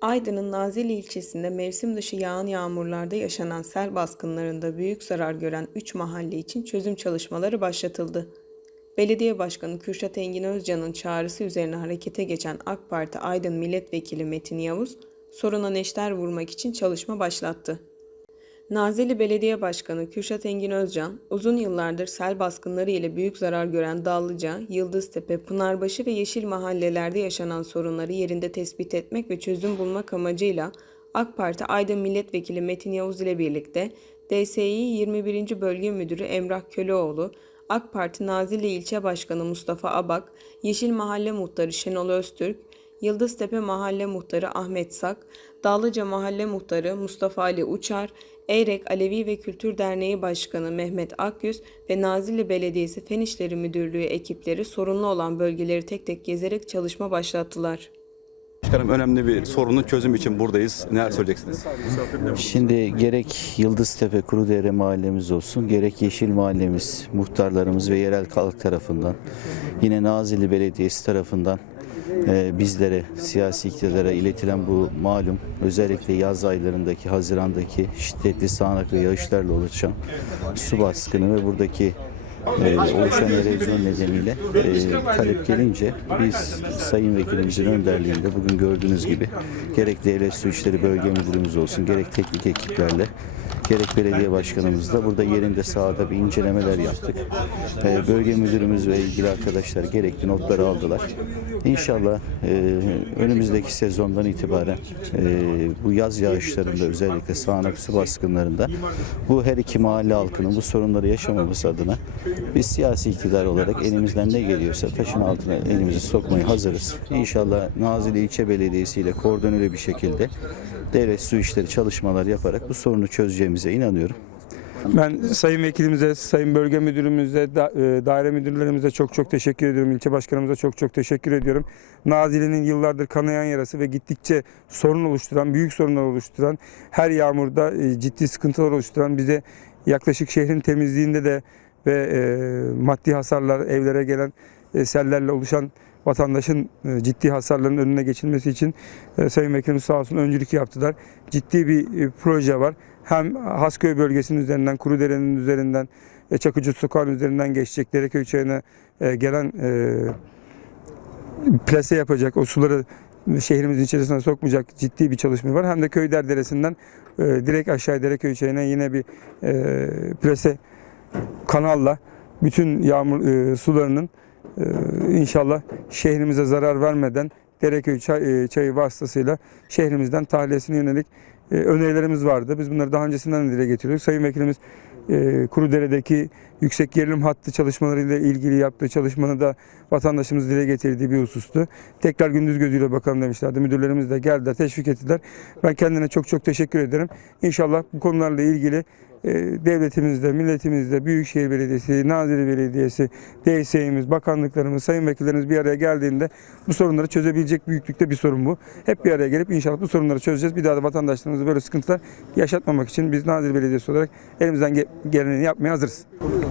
Aydın'ın Nazilli ilçesinde mevsim dışı yağan yağmurlarda yaşanan sel baskınlarında büyük zarar gören 3 mahalle için çözüm çalışmaları başlatıldı. Belediye Başkanı Kürşat Engin Özcan'ın çağrısı üzerine harekete geçen AK Parti Aydın Milletvekili Metin Yavuz, soruna neşter vurmak için çalışma başlattı. Nazilli Belediye Başkanı Kürşat Engin Özcan, uzun yıllardır sel baskınları ile büyük zarar gören Dallıca, Yıldıztepe, Pınarbaşı ve Yeşil mahallelerde yaşanan sorunları yerinde tespit etmek ve çözüm bulmak amacıyla AK Parti Aydın Milletvekili Metin Yavuz ile birlikte DSİ 21. Bölge Müdürü Emrah Köleoğlu, AK Parti Nazilli İlçe Başkanı Mustafa Abak, Yeşil Mahalle Muhtarı Şenol Öztürk, Yıldıztepe Mahalle Muhtarı Ahmet Sak, Dağlıca Mahalle Muhtarı Mustafa Ali Uçar, Eyrek Alevi ve Kültür Derneği Başkanı Mehmet Akyüz ve Nazilli Belediyesi Fen İşleri Müdürlüğü ekipleri sorunlu olan bölgeleri tek tek gezerek çalışma başlattılar. Başkanım önemli bir sorunun çözümü için buradayız. Neler söyleyeceksiniz? Şimdi gerek Yıldıztepe Kurudere mahallemiz olsun, gerek Yeşil mahallemiz, muhtarlarımız ve yerel halk tarafından, yine Nazilli Belediyesi tarafından e, bizlere, siyasi iktidara iletilen bu malum özellikle yaz aylarındaki, Haziran'daki şiddetli sağanak ve yağışlarla oluşan su baskını ve buradaki e, oluşan erozyon nedeniyle e, talep gelince biz Sayın Vekilimizin önderliğinde bugün gördüğünüz gibi gerek Devlet Su İşleri Bölge Müdürümüz olsun, gerek teknik ekiplerle gerek belediye başkanımızla burada yerinde sahada bir incelemeler yaptık. E, bölge müdürümüz ve ilgili arkadaşlar gerekli notları aldılar. İnşallah e, önümüzdeki sezondan itibaren e, bu yaz yağışlarında özellikle sağanak su baskınlarında bu her iki mahalle halkının bu sorunları yaşamaması adına biz siyasi iktidar olarak elimizden ne geliyorsa taşın altına elimizi sokmaya hazırız. İnşallah Nazilli İlçe Belediyesi ile koordineli bir şekilde devlet su işleri çalışmalar yaparak bu sorunu çözeceğimize inanıyorum. Ben Sayın Vekilimize, Sayın Bölge Müdürümüze, e, daire müdürlerimize çok çok teşekkür ediyorum. İlçe Başkanımıza çok çok teşekkür ediyorum. Nazilli'nin yıllardır kanayan yarası ve gittikçe sorun oluşturan, büyük sorunlar oluşturan, her yağmurda e, ciddi sıkıntılar oluşturan bize yaklaşık şehrin temizliğinde de ve e, maddi hasarlar, evlere gelen e, sellerle oluşan vatandaşın ciddi hasarların önüne geçilmesi için Sayın Vekilimiz sağ olsun öncülük yaptılar. Ciddi bir proje var. Hem Hasköy bölgesinin üzerinden, Kurudere'nin üzerinden, e, Çakıcı Sokağı'nın üzerinden geçecek Dereköy çayına e, gelen e, plase yapacak, o suları şehrimizin içerisine sokmayacak ciddi bir çalışma var. Hem de Köyder Deresi'nden direkt aşağı Dereköy çayına yine bir plase kanalla bütün yağmur sularının inşallah şehrimize zarar vermeden Dereköy çay, çayı vasıtasıyla şehrimizden tahliyesine yönelik e, önerilerimiz vardı. Biz bunları daha öncesinden de dile getiriyorduk. Sayın Vekilimiz e, Kurudere'deki yüksek gerilim hattı çalışmalarıyla ilgili yaptığı çalışmanı da vatandaşımız dile getirdiği bir husustu. Tekrar gündüz gözüyle bakalım demişlerdi. Müdürlerimiz de geldiler, teşvik ettiler. Ben kendine çok çok teşekkür ederim. İnşallah bu konularla ilgili devletimizde, milletimizde, Büyükşehir Belediyesi, Nazilli Belediyesi, DSİ'miz, bakanlıklarımız, sayın vekillerimiz bir araya geldiğinde bu sorunları çözebilecek büyüklükte bir sorun bu. Hep bir araya gelip inşallah bu sorunları çözeceğiz. Bir daha da vatandaşlarımıza böyle sıkıntılar yaşatmamak için biz Nazilli Belediyesi olarak elimizden ge- geleni yapmaya hazırız.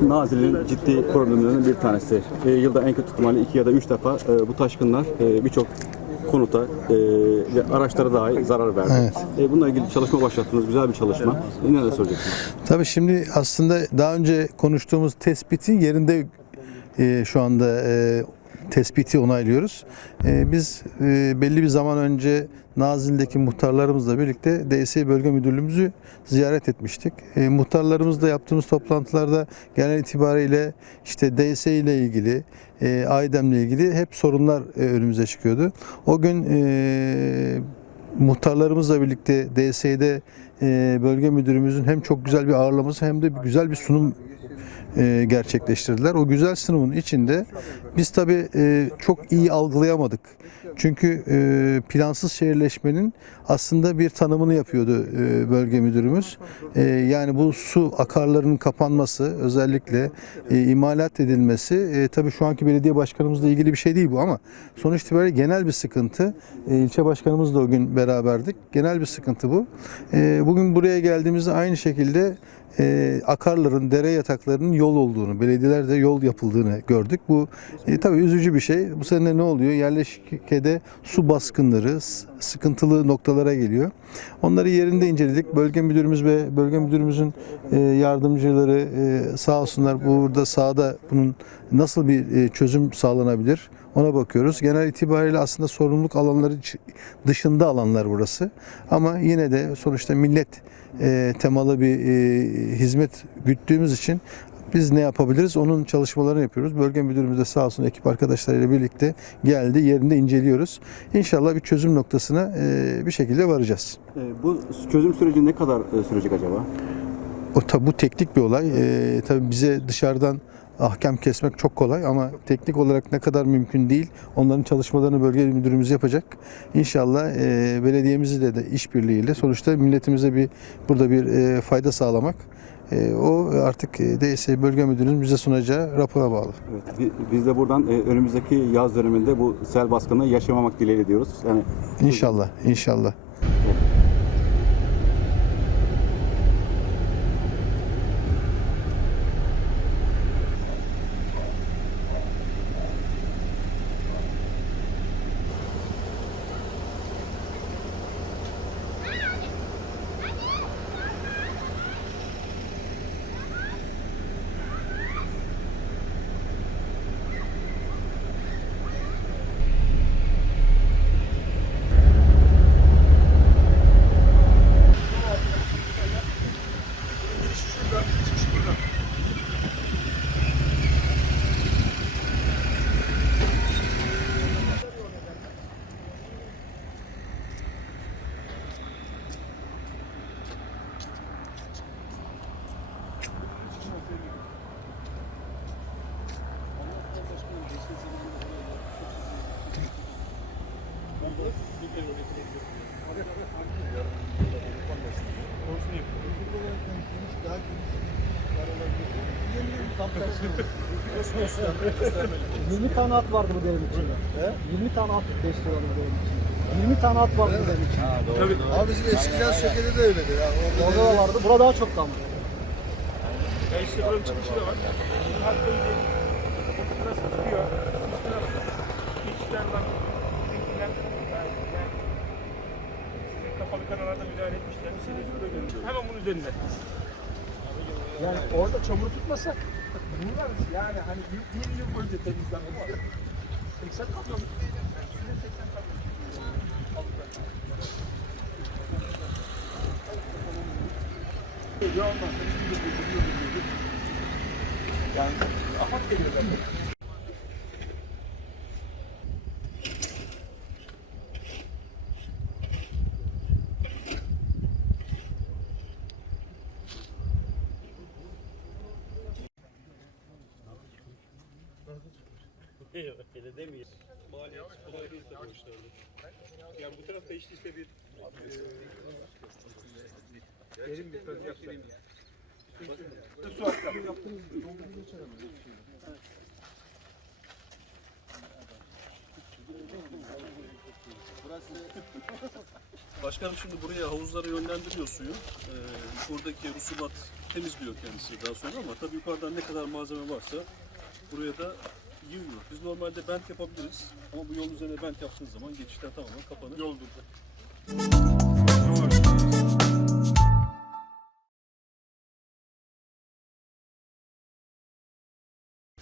Nazilli'nin ciddi problemlerinden bir tanesi. E, yılda en kötü ihtimalle iki ya da üç defa e, bu taşkınlar e, birçok konuta e, ve araçlara dahi zarar verdi. E, bununla ilgili çalışma başlattınız. Güzel bir çalışma. E, neler söyleyeceksiniz? Tabii şimdi aslında daha önce konuştuğumuz tespitin yerinde e, şu anda e, tespiti onaylıyoruz. E, biz e, belli bir zaman önce Nazilli'deki muhtarlarımızla birlikte DSİ Bölge Müdürlüğümüzü ziyaret etmiştik. E, muhtarlarımızla yaptığımız toplantılarda genel itibariyle işte DSİ ile ilgili, e, Aydem'le ilgili hep sorunlar e, önümüze çıkıyordu. O gün e, muhtarlarımızla birlikte DSİ'de e, bölge müdürümüzün hem çok güzel bir ağırlaması hem de güzel bir sunum e, gerçekleştirdiler. O güzel sunumun içinde biz tabii e, çok iyi algılayamadık. Çünkü e, plansız şehirleşmenin aslında bir tanımını yapıyordu e, bölge müdürümüz. E, yani bu su akarlarının kapanması özellikle e, imalat edilmesi e, tabii şu anki belediye başkanımızla ilgili bir şey değil bu ama sonuç itibariyle genel bir sıkıntı. E, ilçe başkanımızla o gün beraberdik. Genel bir sıkıntı bu. E, bugün buraya geldiğimizde aynı şekilde e, akarların, dere yataklarının yol olduğunu, belediyelerde yol yapıldığını gördük. Bu e, tabii üzücü bir şey. Bu sene ne oluyor? Yerleşkede su baskınları sıkıntılı noktalara geliyor. Onları yerinde inceledik. Bölge müdürümüz ve bölge müdürümüzün e, yardımcıları e, sağ olsunlar burada sahada bunun nasıl bir e, çözüm sağlanabilir ona bakıyoruz. Genel itibariyle aslında sorumluluk alanları dışında alanlar burası. Ama yine de sonuçta millet e, temalı bir e, hizmet güttüğümüz için biz ne yapabiliriz? Onun çalışmalarını yapıyoruz. Bölge müdürümüz de sağ olsun ekip arkadaşlarıyla birlikte geldi. Yerinde inceliyoruz. İnşallah bir çözüm noktasına e, bir şekilde varacağız. E, bu çözüm süreci ne kadar e, sürecek acaba? O tabi bu teknik bir olay. Ee, tabii bize dışarıdan ahkam kesmek çok kolay ama teknik olarak ne kadar mümkün değil. Onların çalışmalarını bölge müdürümüz yapacak. İnşallah e, belediyemizle de işbirliğiyle sonuçta milletimize bir burada bir e, fayda sağlamak. E, o artık e, DSİ bölge müdürümüz bize sunacağı rapora bağlı. Evet, bi- biz de buradan e, önümüzdeki yaz döneminde bu sel baskını yaşamamak dileğiyle diyoruz. Yani İnşallah, inşallah. Yirmi tane at vardı bu devin içinde. 20 tane at besliyorlar bu devin içinde. 20 tane at vardı bu devin içinde. Abi bizim eskiden Söke'de de öyleydi. Ya. Orada Orada da vardı. Burada daha çok ama. Ya işte buranın çıkışı da var. Hatta burası tutuyor. Üstüne bakın. İşçiler var. Bizimkiler yani, yani kapalı kanallarda müdahale etmişler. Görüyorsunuz. Hemen bunun üzerinde. Yani orada çamur tutmasa Bunlar yani hani bir, bir yıl boyunca temizlenmesi. 80 kamyon. Yani şurada 80 kamyon. Ya ondan sonra bir yıl boyunca, bir yıl boyunca. Yani afat geliyor zaten. Öyle demeyiz. Maliyet kolay değil tabii işlerde. Yani bu tarafta işte işte bir derin bir köz yapsak. Su aktar. Başkanım şimdi buraya havuzlara yönlendiriyor suyu. Ee, buradaki rusubat temizliyor kendisi daha sonra ama tabii yukarıdan ne kadar malzeme varsa buraya da yığıyor. Biz normalde bent yapabiliriz ama bu yol üzerine bent yaptığınız zaman geçişler tamamen kapanır. Yol durdu.